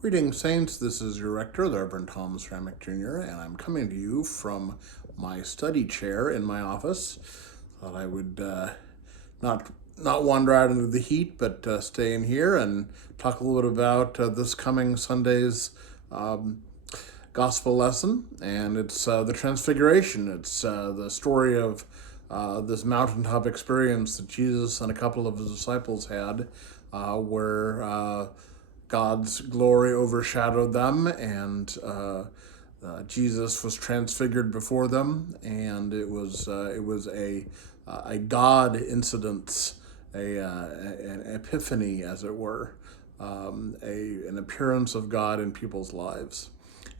Greetings, Saints. This is your rector, the Reverend Thomas Ramick Jr., and I'm coming to you from my study chair in my office. Thought I would not wander out into the heat, but stay in here and talk a little bit about this coming Sunday's gospel lesson, and it's the Transfiguration. It's the story of this mountaintop experience that Jesus and a couple of his disciples had, where God's glory overshadowed them, and Jesus was transfigured before them, and it was a God incidence, an epiphany, as it were, an appearance of God in people's lives,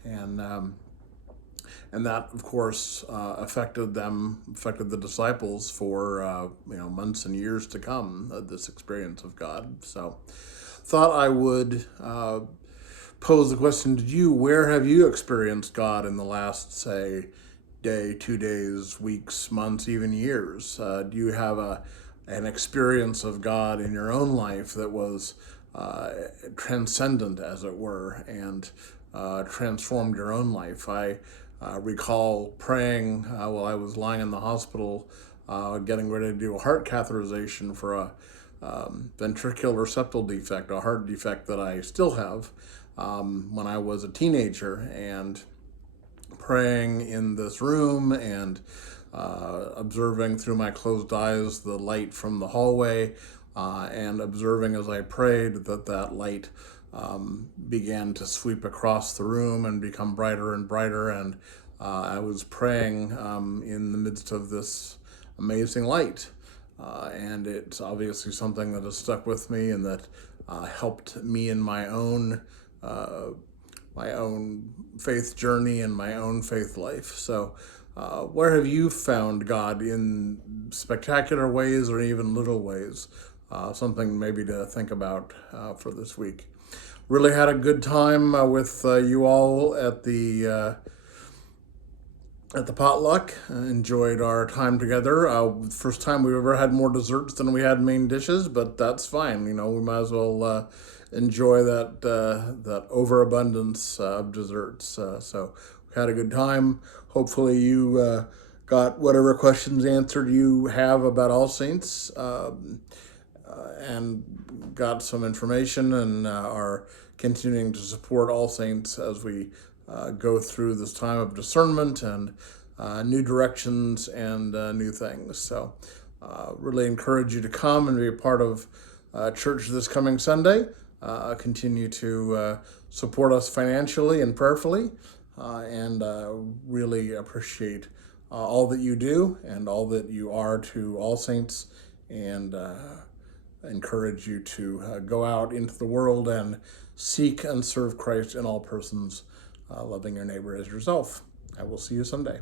and that, of course, affected the disciples for months and years to come. This experience of God. So, thought I would pose the question to you: where have you experienced God in the last, say, day, 2 days, weeks, months, even years? Do you have an experience of God in your own life that was transcendent, as it were, and transformed your own life? I recall praying while I was lying in the hospital, getting ready to do a heart catheterization for a ventricular septal defect, a heart defect that I still have, when I was a teenager, and praying in this room and observing through my closed eyes the light from the hallway, and observing as I prayed that light began to sweep across the room and become brighter and brighter, and I was praying in the midst of this amazing light. And it's obviously something that has stuck with me and that helped me in my own faith journey and my own faith life. So where have you found God in spectacular ways or even little ways? Something maybe to think about for this week. Really had a good time with you all at the potluck. Enjoyed our time together. First time we've ever had more desserts than we had main dishes, but that's fine. We might as well enjoy that overabundance of desserts. So we had a good time. Hopefully you got whatever questions answered you have about All Saints, and got some information, and are continuing to support All Saints as we go through this time of discernment and new directions and new things. So really encourage you to come and be a part of church this coming Sunday. Continue to support us financially and prayerfully, and really appreciate all that you do and all that you are to All Saints, and encourage you to go out into the world and seek and serve Christ in all persons, loving your neighbor as yourself. I will see you Sunday.